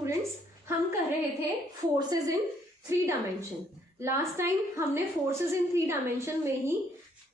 Students, हम कर रहे थे forces in 3 dimension. Last time हमने फोर्सेस इन 3 डायमेंशन में ही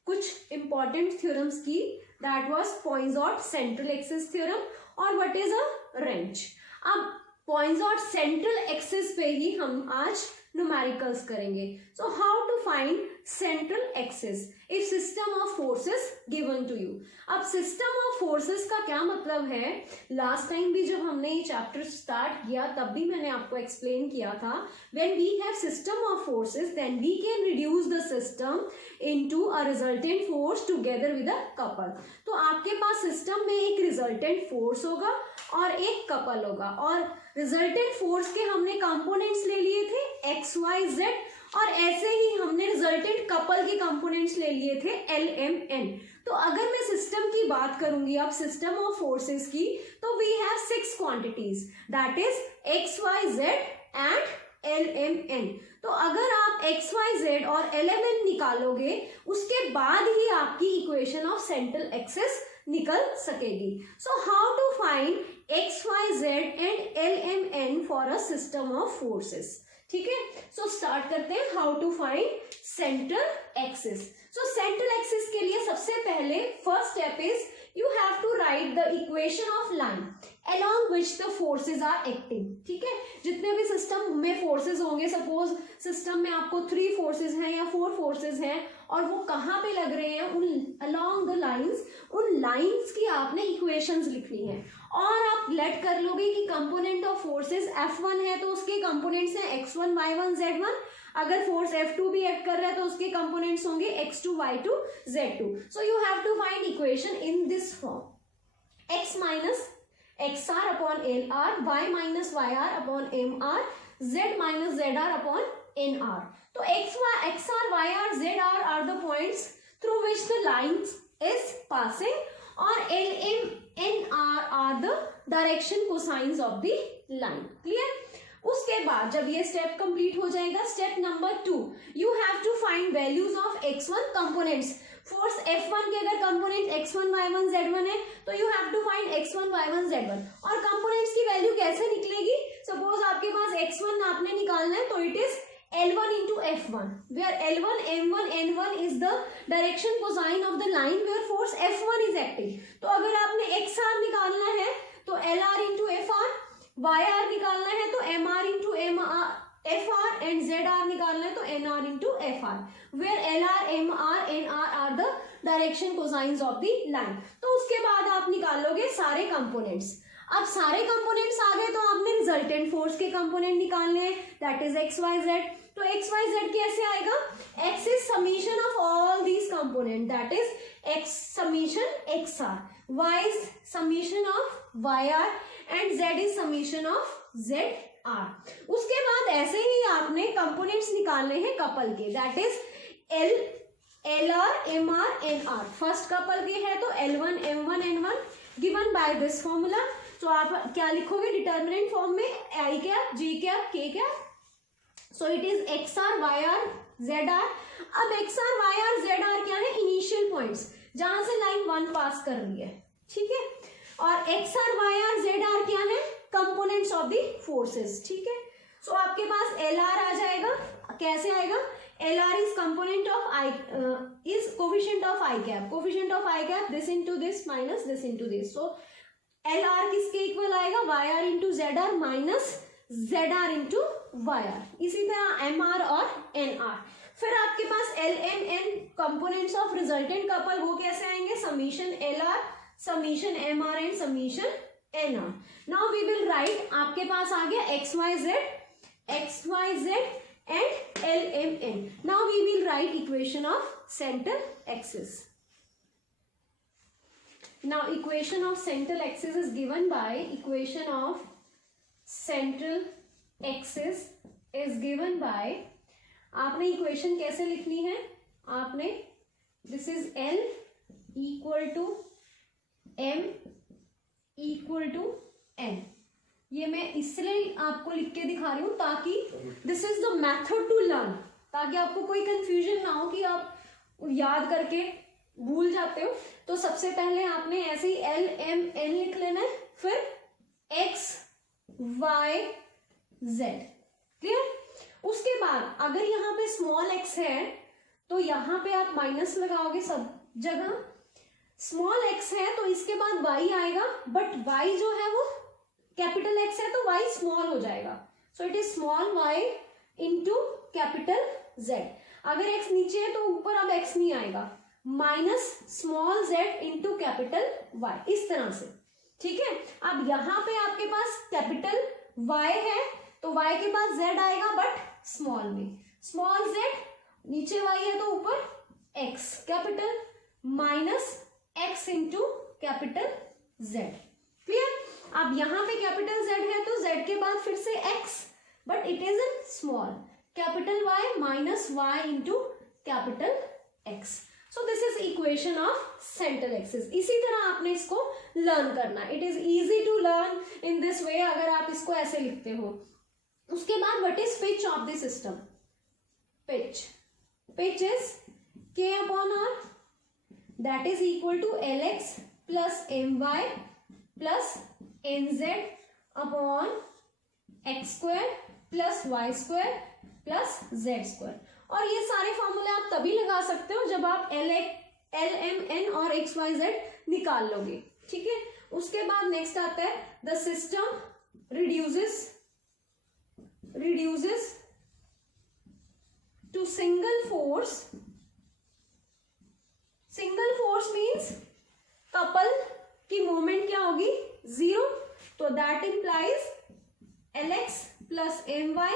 कुछ इंपॉर्टेंट थ्योरम्स की, that was Poinsot central axis theorem और व्हाट इज अ रेंच। अब पॉइंज़ॉट सेंट्रल एक्सिस पे ही हम आज न्यूमेरिकल्स करेंगे। So how to find central axis if system of forces given to you. अब सिस्टम ऑफ फोर्सेस का क्या मतलब है, लास्ट टाइम भी जब हमने ये चैप्टर स्टार्ट किया तब भी मैंने आपको एक्सप्लेन किया था, when we have system of forces then we can reduce the system into a resultant force together with a couple. तो आपके पास सिस्टम में एक रिजल्टेंट फोर्स होगा और एक कपल होगा, और रिजल्टेंट फोर्स के हमने कंपोनेंट्स ले लिए थे एक्स वाई जेड, और ऐसे ही हमने रिजल्टेंट कपल के कंपोनेंट्स ले लिए थे एल एम एन। तो अगर मैं सिस्टम की बात करूंगी अब सिस्टम ऑफ फोर्सेस की, तो we have 6 quantities, that is X Y Z and L M N. तो अगर आप एक्स वाई जेड और एल एम एन निकालोगे उसके बाद ही आपकी इक्वेशन ऑफ सेंट्रल एक्सिस निकल सकेगी। So how to find X Y Z and L M N for a system of forces. ठीक है, सो स्टार्ट करते हैं how to find central axis. So central axis के लिए सबसे पहले first step is you have to write the equation of line along which the forces are acting। ठीक है, जितने भी सिस्टम में फोर्सेस होंगे, सपोज सिस्टम में आपको 3 फोर्सेस हैं या 4 फोर्सेस हैं और वो कहाँ पे लग रहे हैं, उन along the lines, उन लाइंस की आपने इक्वेशंस लिखनी है। और आप लेट कर लोगे कि कंपोनेंट ऑफ फोर्सेस F1 है तो उसके कंपोनेंट्स हैं x1 y1 z1। अगर फोर्स F2 भी एक्ट कर रहा है तो उसके कंपोनेंट्स होंगे x2 y2 z2। So you have to find equation in this form, x minus xr upon lr, y minus yr upon mr, z minus zr upon nr। तो xr, yr, zr are the points through which the lines is passing, और l, m, n are the direction cosines of the line। Clear? उसके बाद जब ये step complete हो जाएगा, step number 2, you have to find values of x1 components. Force F1 के अगर component x1 y1 z1 है तो you have to find x1 y1 z1। और कंपोनेंट्स की वैल्यू कैसे निकलेगी, सपोज आपके पास x1 आपने निकालना है तो it is L1 into F1, where L1, M1, N1 is the direction cosine of the line where force F1 is acting। तो अगर आपने XR निकालना है तो LR into FR, YR निकालना है तो MR into MR FR, and ZR निकालना है तो NR into FR, where LR, MR, NR are the direction cosines of the line। तो उसके बाद आप निकालोगे सारे कंपोनेंट्स। अब सारे कंपोनेंट्स आ गए तो आपने रिजल्टेंट फोर्स के कंपोनेंट निकालने हैं, that is X Y Z. तो एक्स वाई जेड कैसे आएगा, X is summation of all these component, that is X summation X are, Y is summation of Y R, and Z is summation of Z R. उसके बाद ऐसे ही आपने components निकालने हैं couple के, that is L R, M R, N R. First couple के है तो L1, M1, N1 given by this formula. तो आप क्या लिखोगे डिटर्मिनेंट फॉर्म में, i cap, j cap, k cap. So it is x are, Y are, Z r. अब x are, Y are, Z are क्या है, इनिशियल पॉइंट्स जहां से लाइन 1 पास कर रही है। ठीक है, और X are, Y are, Z are क्या है, कंपोनेंट्स ऑफ द फोर्सेस। ठीक है, सो आपके पास एल आर आ जाएगा, कैसे आएगा, l r is component of i, is coefficient of i cap, coefficient of i cap this into this minus this into this. So l r किसके equal आएगा, y r into z r minus z r into y r. इसी तरह m r और n r. फिर आपके पास l M n components of resultant couple, वो कैसे आएंगे, summation l r, summation m r and summation N R. Now we will write, आपके पास आ गया X Y Z and L M N. Now we will write equation of central axis. Now equation of central axis is given by equation of central axis is given by, आपने equation कैसे लिखनी है, आपने this is L equal to M equal to N। ये मैं इसलिए आपको लिख के दिखा रही हूँ ताकि this is the method to learn, ताकि आपको कोई कंफ्यूजन ना हो कि आप याद करके भूल जाते हो। तो सबसे पहले आपने ऐसे ही L M N लिख लेना है, फिर X वाई जेड। क्लियर? उसके बाद अगर यहाँ पे स्मॉल एक्स है तो यहाँ पे आप माइनस लगाओगे सब जगह। स्मॉल एक्स है तो इसके बाद वाई आएगा, बट वाई जो है वो कैपिटल एक्स है तो वाई स्मॉल हो जाएगा। So it is small Y into capital Z. अगर एक्स नीचे है तो ऊपर अब एक्स नहीं आएगा, minus small Z into capital Y, इस तरह से। ठीक है, अब यहाँ पे आपके पास कैपिटल वाई है तो वाई के पास जेड आएगा बट स्मॉल में। स्मॉल जेड, नीचे वाई है तो ऊपर x capital, minus X into capital Z. Clear? अब यहाँ पे कैपिटल जेड है तो जेड के बाद फिर से X, but it is in small, capital Y minus Y into capital X. So this is equation of central axis. इसी तरह आपने इसको लर्न करना है। It is easy to learn in this way अगर आप इसको ऐसे लिखते हो। उसके बाद what is pitch of the system? Pitch is k upon r, that is equal to lx plus my plus nz upon x square plus y square plus z square. और ये सारे फॉर्मूले आप तभी लगा सकते हो जब आप L M N और x y z निकाल लोगे। ठीक है, उसके बाद नेक्स्ट आता है the system reduces to single force। Single force means couple की मूवमेंट क्या होगी? जीरो। तो that implies Lx plus My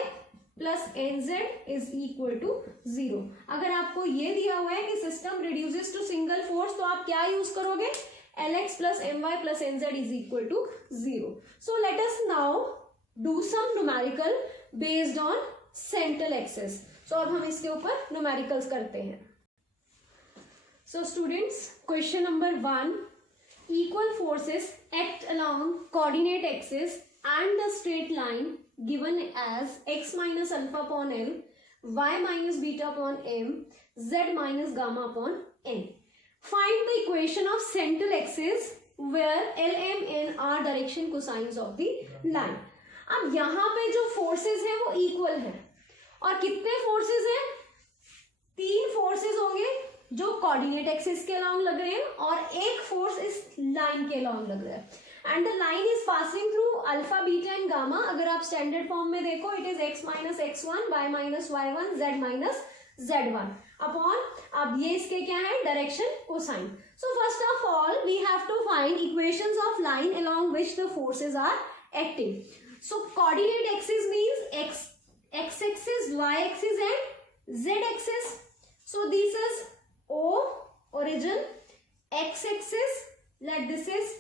plus Nz is equal to zero. अगर आपको ये दिया हुआ है कि system reduces to single force तो आप क्या यूज करोगे? Lx plus My plus Nz is equal to zero. So let us now do some numerical based on central axis. सो अब हम इसके ऊपर न्यूमेरिकल्स करते हैं। So students, question number 1, equal forces act along coordinate axis and the straight line given as x minus alpha upon L, y minus beta upon M, z minus gamma upon N. Find the equation of central axis where L, M, N are direction cosines of the line. अब यहाँ पे जो forces हैं वो equal है, और कितने forces हैं? 3 फोर्सेस होंगे जो कोऑर्डिनेट एक्सिस के अलॉन्ग लग रहे हैं और एक फोर्स इस लाइन के अलॉन्ग लग रहा है। And the line is passing through alpha, beta and gamma. अगर आप स्टैंडर्ड फॉर्म में देखो, इट इज x minus x1, y minus y1, z minus z1 upon, अब ये इसके क्या है? Direction cosine. So first of all we have to find equations of line along which the forces are acting. So coordinate axis means x axis, y axis and z axis. So this is O origin, x axis, like this is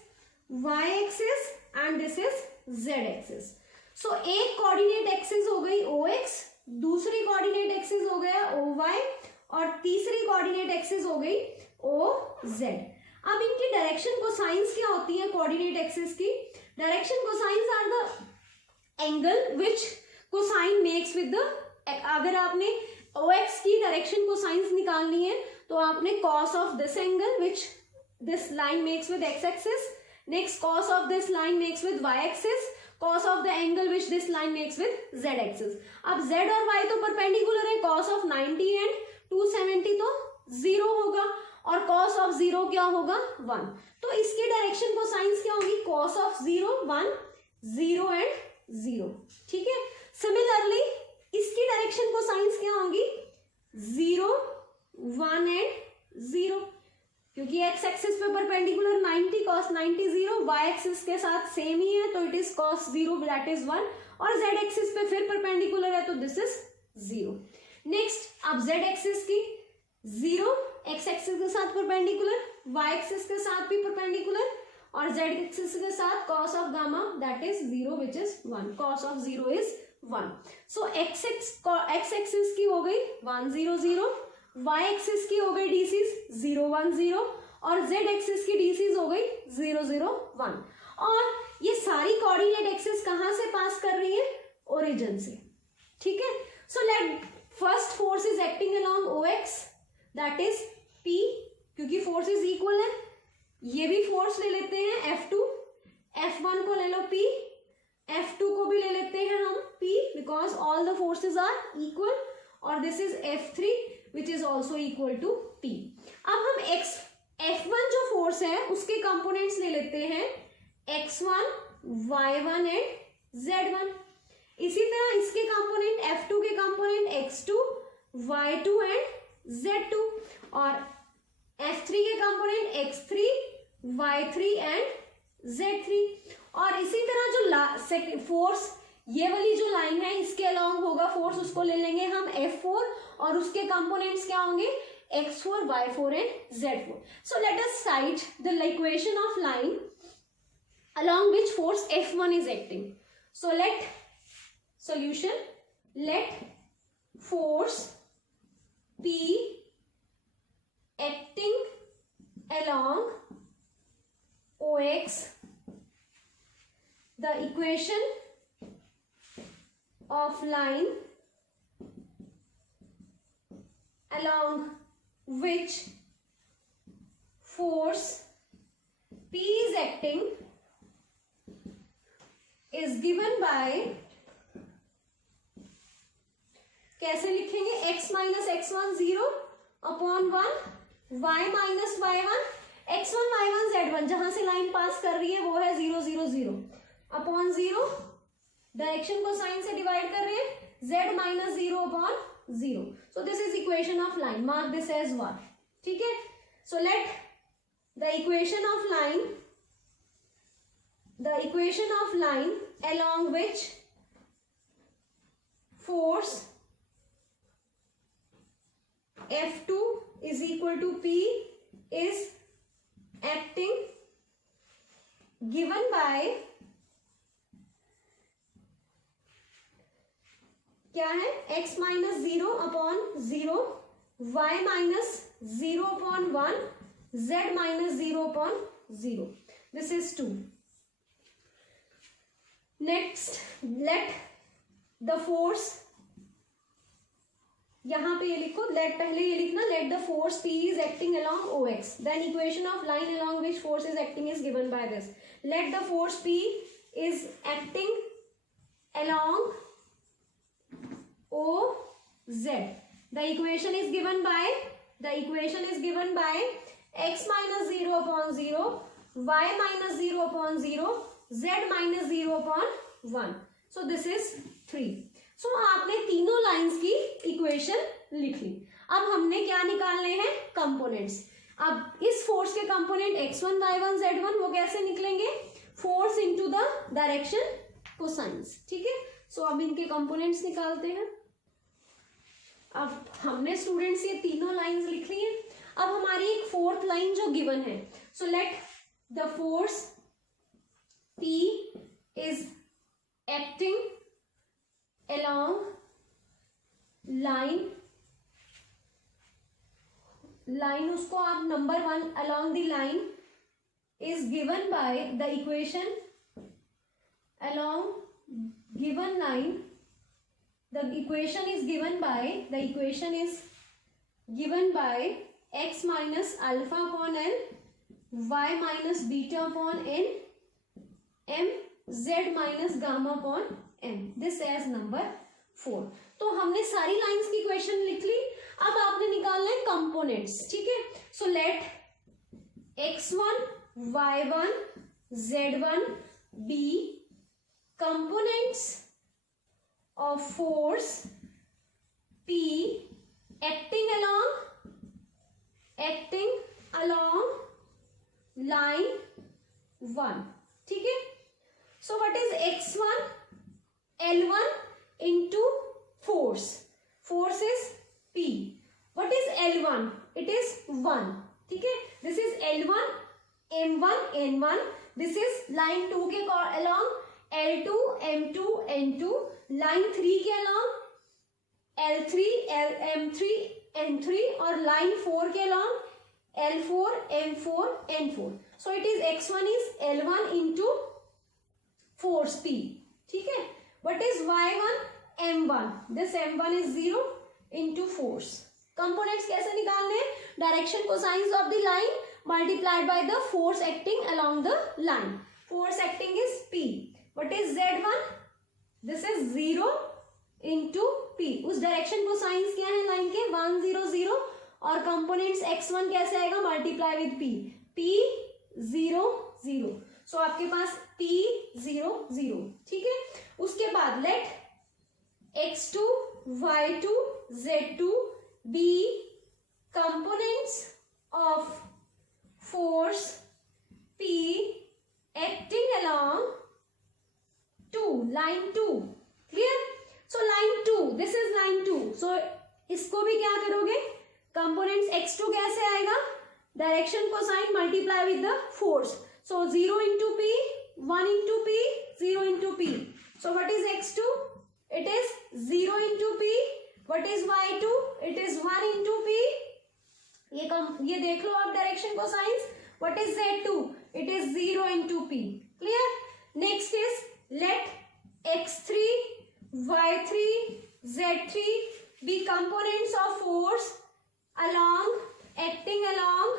y axis and this is z axis. So एक coordinate axis हो गई ox, दूसरी coordinate axis हो गया oy और तीसरी coordinate axis हो गई oz. अब इनकी डायरेक्शन कोसाइंस क्या होती है? कोऑर्डिनेट एक्सिस की direction cosines are the angle which cosine makes with the, अगर आपने ox की डायरेक्शन कोसाइंस निकालनी है तो आपने cos of this angle which this line makes with x axis, next cos of this line makes with y axis, cos of the angle which this line makes with z axis. अब z और y तो perpendicular है, cos of 90 and 270 तो 0 होगा और cos of 0 क्या होगा? 1। तो इसकी डायरेक्शन कोसाइंस क्या होगी? cos of 0 1, 0 and 0। ठीक है, सिमिलरली इसकी डायरेक्शन कोसाइंस क्या होंगी? 0 1 एंड 0, क्योंकि x एक्सिस पे परपेंडिकुलर 90, cos 90 0, y एक्सिस के साथ सेम ही है तो it is cos 0 that is 1, और z एक्सिस पे फिर परपेंडिकुलर है तो दिस इज 0। नेक्स्ट अब z एक्सिस की 0, x एक्सिस के साथ परपेंडिकुलर, y एक्सिस के साथ भी परपेंडिकुलर और z एक्सिस के साथ cos of gamma that is 0 which is 1, cos of 0 is 1। So x axis की हो गई 1 0 0, y एक्सिस की हो गई डीसीज 0 1 0 और z एक्सिस की डीसीज हो गई 0 0 1। और ये सारी कोऑर्डिनेट एक्सिस कहां से पास कर रही है? ओरिजिन से। ठीक है, so let first force is acting along OX that is P, क्योंकि फोर्सेस इक्वल है। ये भी फोर्स ले लेते हैं F2, F1 को ले लो P, F2 को भी ले लेते हैं हम P because all the forces are equal, और this is F3 which is also equal to P. अब हम F1 जो फोर्स है उसके कंपोनेंट्स ले लेते हैं X1, Y1 एंड Z1. इसी तरह इसके कंपोनेंट F2 के component X2, Y2 and Z2, और F3 के component X3, Y3 and Z3. और इसी तरह जो फोर्स ये वाली जो लाइन है इसके अलोंग होगा फोर्स, उसको ले लेंगे हम F4 और उसके कंपोनेंट्स क्या होंगे X4, Y4 and Z4. So let us right the equation of line along which force F1 is acting. So let solution, let force P acting along OX, the equation of line along which force P is acting is given by, कैसे लिखेंगे, x minus x1 0 upon 1, y minus y1, x1 y1 z1 जहां से line पास कर रही है वो है 0 0 0 upon 0, direction cosine से डिवाइड कर रहे हैं, z minus 0 upon 0. So this is equation of line, mark this as 1. ठीक है. So let the equation of line, the equation of line along which force F2 is equal to P is acting, given by क्या है, x minus 0 upon 0, y minus 0 upon 1, z minus 0 upon 0. This is 2. Next let the force, यहां पे ये लिखो, late पहले ये लिखना, let the force P is acting along OX, then equation of line along which force is acting is given by this. Let the force P is acting along OZ. The equation is given by x minus 0 upon 0, y minus 0 upon 0, z minus 0 upon 1. So this is 3. So आपने तीनों lines की equation लिख ली. अब हमने क्या निकालने हैं, components. अब इस फोर्स के कंपोनेंट x1, y1, z1 वो कैसे निकलेंगे, force into the direction cosines. ठीक है. सो अब इनके कंपोनेंट्स निकालते हैं. अब हमने स्टूडेंट्स ये तीनों लाइंस लिख ली हैं. अब हमारी एक फोर्थ लाइन जो गिवन है, so let the force P is acting along line उसको आप number 1 along the line is given by the equation along given line, the equation is given by x minus alpha upon n, y minus beta upon n, m, z minus gamma upon m. This as number 4. तो हमने सारी lines की equation लिख ली. अब आपने निकालना है components. ठीक है. So late x1, y1, z1 be components of force P acting along line 1. ठीक है. So what is x1? L1 into force. Force is P. What is L1? It is 1. ठीक है. This is L1, M1, N1. This is line 2 के along L2, M2, N2. line 3 के along L3, M3, N3 और line 4 के along L4, M4, N4. So it is x1 is L1 into force P. ठीक है. What is y1? M1. This M1 is 0 into force. Components कैसे निकालने हैं, direction cosines of the line multiplied by the force acting along the line. Force acting is P. What is Z1? This is 0 into P. उस direction को science क्या है line के 1 0 0 और components x1 कैसे आएगा मल्टीप्लाई विद P. P 0 0. सो आपके पास P 0 0. ठीक है. उसके बाद late x2 y2 z2 be components of force P acting along 2 line 2. clear? so line 2, this is line 2. so इसको भी क्या करोगे कंपोनेंट्स x2 कैसे आएगा direction cosine multiply with the force. so 0 into P 1 into P 0 into P. so what is x2? it is 0 into P. what is y2? it is 1 into P. ये देख लो आप direction को science. what is z2? it is 0 into P. clear? next is let x3 y3 z3 be components of force along acting along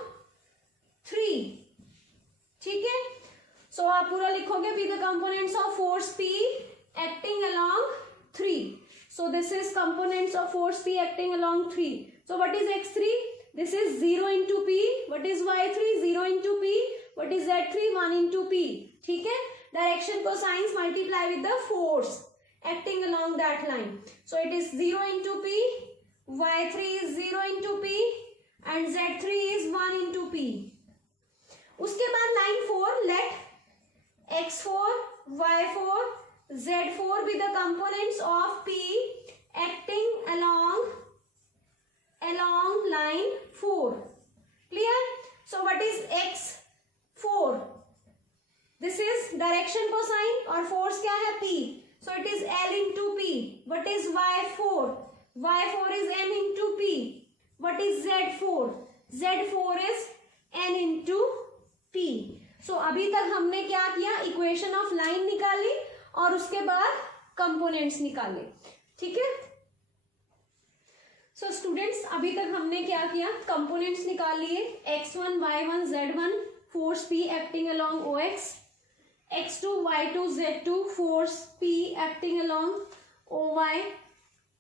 3. ठीक है. सो आप पूरा लिखोगे be the components of force P acting along 3. so this is components of force P acting along 3. so what is x3? this is 0 into P. what is y3? 0 into P. what is z3? 1 into P. ठीक है. Direction को science multiply with the force acting along that line. so it is 0 into P. y3 is 0 into P and z3 is 1 into P. उसके बाद line 4 let x4 y4 z4 be the components of P acting along line 4. clear? so what is x4? this is direction को sign और force क्या है P. so it is L into P. what is y4? y4 is N into P. what is z4? z4 is N into P. so अभी तक हमने क्या किया equation of line निकाली और उसके बाद कंपोनेंट्स निकाले. ठीक है. सो स्टूडेंट्स अभी तक हमने क्या किया कंपोनेंट्स निकाल लिए. x1 y1 z1 force P acting along OX. x2 y2 z2 force P acting along OY.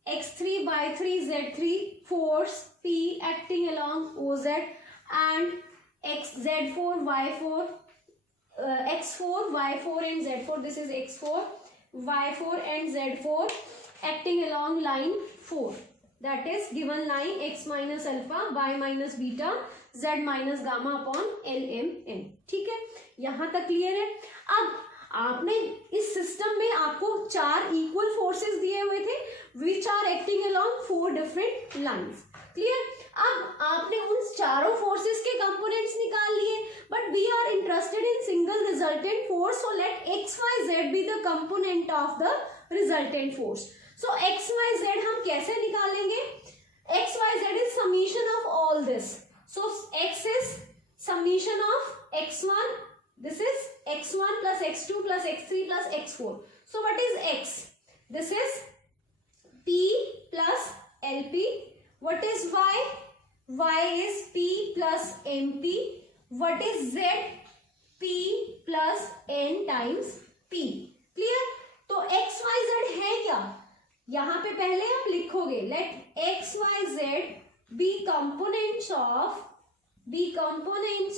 x3 y3 z3 force P acting along OZ and z4 y4 x4 y4 and z4 this is x4 y4 and z4 acting along line 4 that is given line x minus alpha y minus beta z minus gamma upon lmn. ठीक है. यहां तक clear है. अब आपने इस system में आपको 4 इक्वल फोर्सेस दिए हुए थे which are acting along 4 different lines. Clear. अब आपने उन चारों फोर्सेस के कंपोनेंट्स निकाल लिए but we are interested in single resultant force. So let X Y Z be the component of the resultant force. So X Y Z हम कैसे निकालेंगे. X Y Z is summation of all this. So X is summation of x1. This is x1 plus x2 plus x3 plus x4. so what is x? this is P plus LP. what is y? y is P plus MP. what is z? P plus n times P. clear? तो x y z है क्या यहां पे पहले आप लिखोगे late x y z be components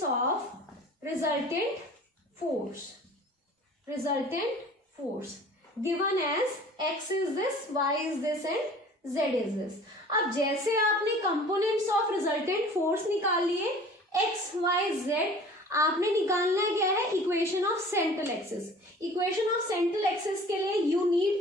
of resultant force given as x is this, y is this and z is this. अब जैसे आपने कंपोनेंट्स ऑफ रिजल्टेंट फोर्स निकाल लिए x y z आपने निकालना है क्या है equation of central axis. Equation of central axis के लिए you need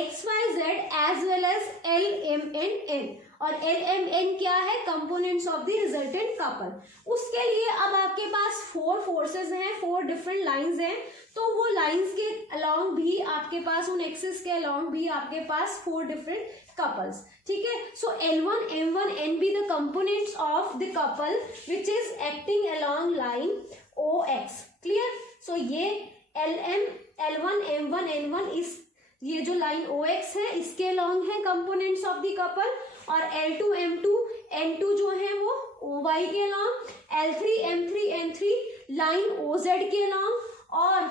x y z as well as L M N N और L M N क्या है components of the resultant couple. उसके लिए अब आपके पास 4 फोर्सेस हैं 4 डिफरेंट लाइंस हैं तो वो लाइंस के अलोंग भी आपके पास उन एक्सिस के अलोंग भी आपके पास 4 डिफरेंट कपल्स. ठीक है. सो L1 M1 N be the components of the couple which is acting along line OX. Clear. So ये L1 M1 N1 इस ये जो लाइन OX है इसके अलोंग है कंपोनेंट्स ऑफ द कपल और L2 M2 N2 जो है वो OY के along. L3 M3 N3 line OZ के अलोंग और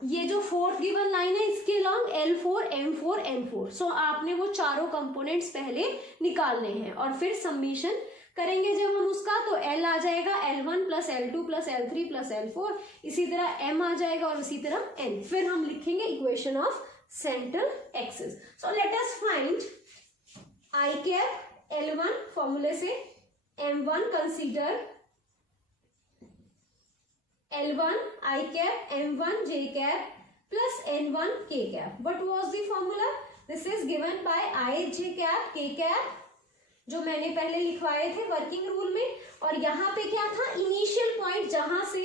ये जो फोर्थ गिवन लाइन है इसके लॉन्ग L4 M4 N4। सो आपने वो चारों कंपोनेंट्स पहले निकालने हैं और फिर सबमिशन करेंगे जब हम उसका, तो L आ जाएगा L1 plus L2 plus L3 plus L4, इसी तरह M आ जाएगा और इसी तरह N। फिर हम लिखेंगे equation of central axis. So let us find I cap L1 फॉर्मूले से M1 consider L1 I cap M1 J cap plus N1 K cap. What was the formula? This is given by I J cap K cap जो मैंने पहले लिखवाए थे working rule में, और यहाँ पे क्या था इनिशियल पॉइंट जहां से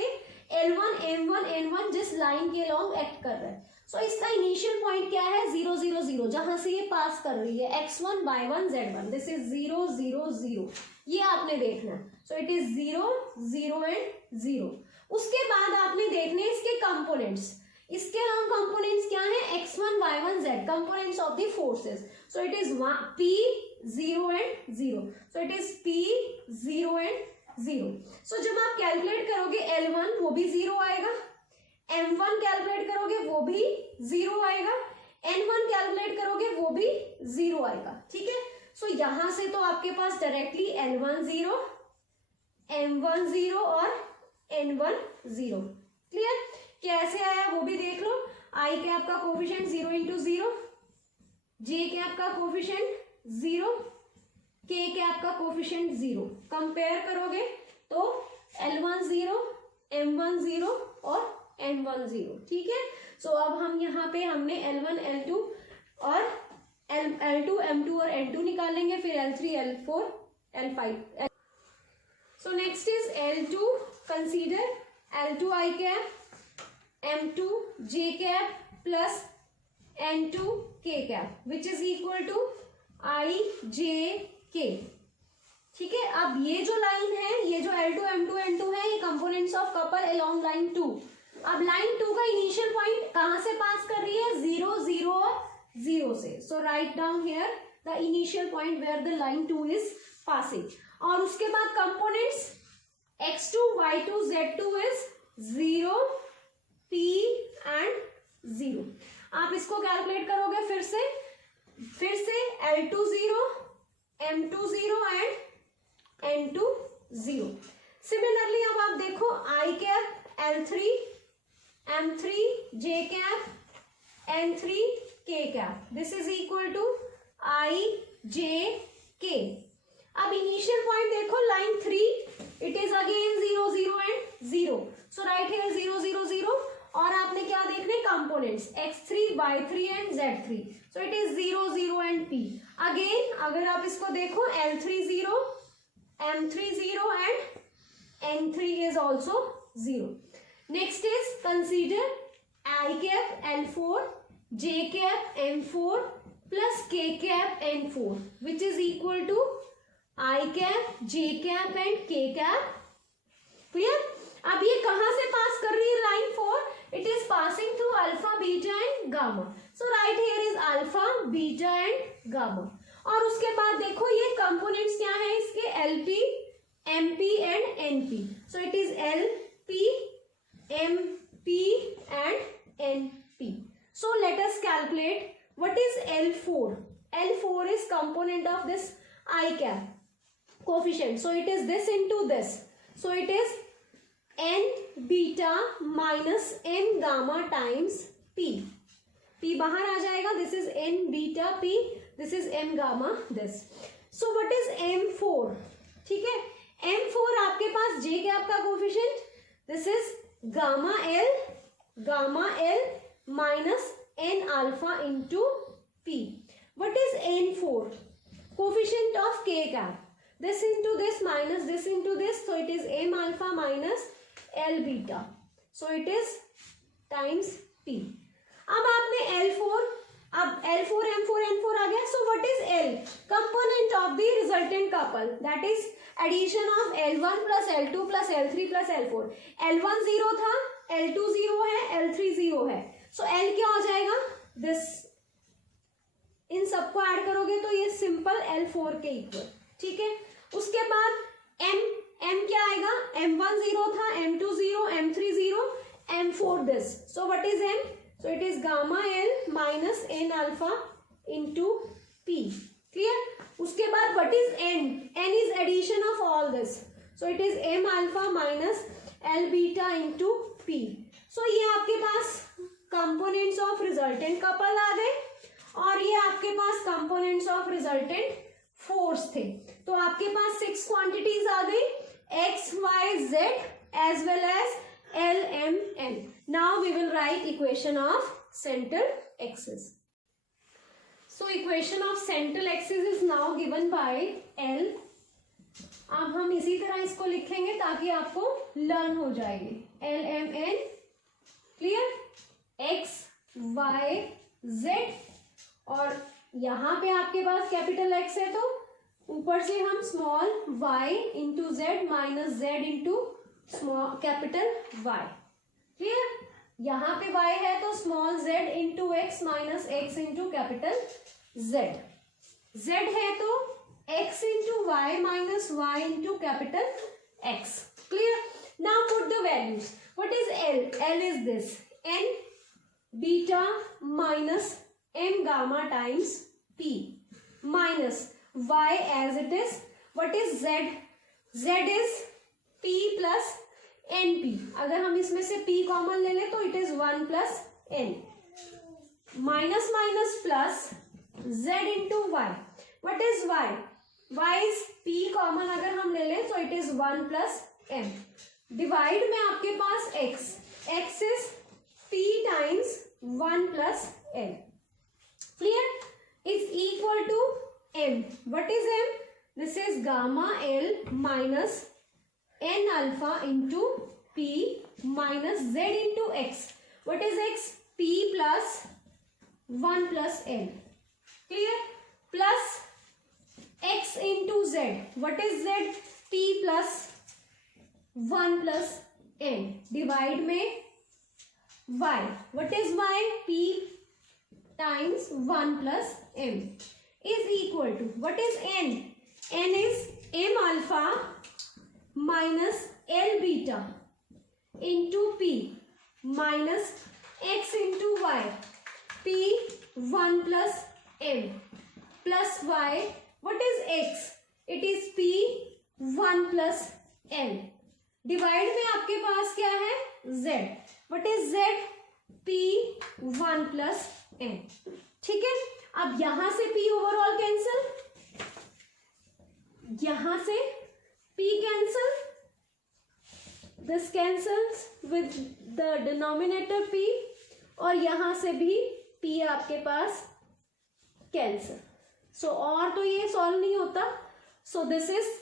L1 M1 N1 जिस लाइन के लॉन्ग एक्ट कर रहा है। सो इसका इनिशियल पॉइंट क्या है 0 0 0, जहां से ये पास कर रही है x1 y1 z1, this is 0 0 0, ये आपने देखना। सो इट इज 0 0 एंड 0। उसके बाद आपने देखने इसके कंपोनेंट्स, इसके लॉन्ग कंपोनेंट्स क्या है x1 y1 z, components of the forces. So it is p 0 and 0, so it is p 0 and 0। सो जब आप कैलकुलेट करोगे L1 वो भी 0 आएगा, M1 कैलकुलेट करोगे वो भी 0 आएगा, N1 कैलकुलेट करोगे वो भी 0 आएगा। ठीक है, सो यहां से तो आपके पास डायरेक्टली L1 0, M1 0 और N1 0। क्लियर? कैसे आया वो भी देख लो। I कैप का कोफिशिएंट 0 इंटू 0, J कैप का कोफिशिएंट 0, K कैप का कोफिशिएंट 0। कंपेयर करोगे तो L1 0, M1 0 और N1 0। ठीक है, सो अब हम यहाँ पे हमने L1 L2 और L2 M2 और N2 निकालेंगे, फिर L3 L4 L5। So next is L2, consider L2 I cap M2 J cap plus N2 K cap which is equal to I J K। ठीक है, अब ये जो लाइन है, ये जो L2 M2 N2 है, ये components of couple along line 2। अब लाइन 2 का इनिशियल पॉइंट कहां से पास कर रही है 0 0 और 0 से। So write down here the initial point where the line 2 is passing, और उसके बाद components x2 y2 z2 is 0 p and 0। आप इसको कैलकुलेट करोगे फिर से L2 0, M2 0 and N2 0। Similarly अब आप देखो I cap L3 M3 J cap N3 K cap, this is equal to I J K। अब इनिशियल पॉइंट देखो line 3, it is again 0 0 and 0, so right here 0 0 0, और आपने क्या देखने components x3 y3 and z3, so it is 0 0 and p। Again अगर आप इसको देखो L3 0, M3 0 and N3 is also 0। Next is consider I cap L4 J cap M4 plus K cap N4 which is equal to I cap J cap and K cap. Clear? अब ये कहां से pass कर रही है line 4, it is passing through alpha beta and gamma, so right here is alpha beta and gamma. और उसके बाद देखो ये कंपोनेंट्स क्या है इसके LP MP and NP, so it is LP MP and NP। So let us calculate what is L4। L4 is component of this I cap coefficient, so it is this into this, so it is n beta minus n gamma times p। p बाहर आ जाएगा, this is n beta p, this is n gamma this। so what is M4? ठीक है, M4 आपके पास J cap का coefficient, this is gamma L minus n alpha into p। what is N4? coefficient of K cap, this into this minus this into this, so it is M alpha minus L beta, so it is times P। अब आपने L4, अब L4 M4 N4 आ गया, so what is L? component of the resultant couple, that is addition of L1 plus L2 plus L3 plus L4। L1 0 था, L2 0 है, L3 0 है, so L क्या हो जाएगा this, इन सबको ऐड करोगे तो ये सिंपल L4 के इक्वल। ठीक है, उसके बाद M क्या आएगा, M1 0 था, M2 0, M3 0, m for this. So what is m? So it is gamma L minus n alpha into p. Clear? उसके बाद what is n? n is addition of all this. So it is m alpha minus l beta into p. So ये आपके पास components of resultant couple आ गए और ये आपके पास components of resultant force थे. तो आपके पास 6 quantities आ गई x, y, z as well as L, M, N. Now we will write equation of central axis. So equation of central axis is now given by L. अब हम इसी तरह इसको लिखेंगे ताकि आपको लर्न हो जाएगी. L, M, N. Clear? X, Y, Z और यहाँ पे आपके पास कैपिटल X है तो ऊपर से हम small y into Z minus Z into small capital y. Clear? यहाँ पे y है तो small z into X minus X into capital z. z है तो x into Y minus y into capital x. Clear? Now put the values. What is l? l is this n beta minus m gamma times p minus y as it is. What is z? z is p plus np. अगर हम इसमें से p common ले लें तो it is 1 plus n. Minus minus plus z into y. What is y? y is p common अगर हम ले लें तो it is 1 plus m. Divide में आपके पास x. x is p times 1 plus n. Clear? Is equal to m. What is m? This is gamma L minus n alpha into p minus z into x. What is x? p plus 1 plus n. Clear? Plus x into z. What is z? p plus 1 plus n. Divide में y. What is y? p times 1 plus m. Is equal to, what is n? n is m alpha minus l beta into p minus x into y. p 1 plus m plus y. What is x? It is p 1 plus n. Divide में आपके पास क्या है? z. What is z? p 1 plus n. ठीक है? अब यहां से p overall cancel, यहां से p cancel, this cancels with the denominator p और यहां से भी p आपके पास कैंसिल. सो और तो ये सॉल्व नहीं होता. सो this is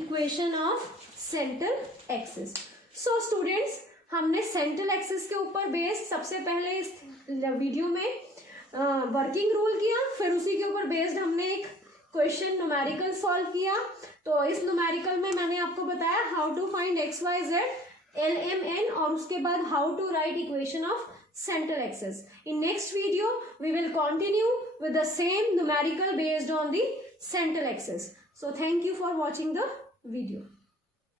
equation of central axis. So students, हमने सेंट्रल एक्सिस के ऊपर बेस्ड सबसे पहले इस वीडियो में वर्किंग रूल किया, फिर उसी के ऊपर बेस्ड हमने एक क्वेश्चन न्यूमेरिकल सॉल्व किया. तो इस न्यूमेरिकल में मैंने आपको बताया how to find X Y Z L M N और उसके बाद how to write equation of central axis. In next video we will continue with the same numerical based on the central axis. So thank you for watching the video.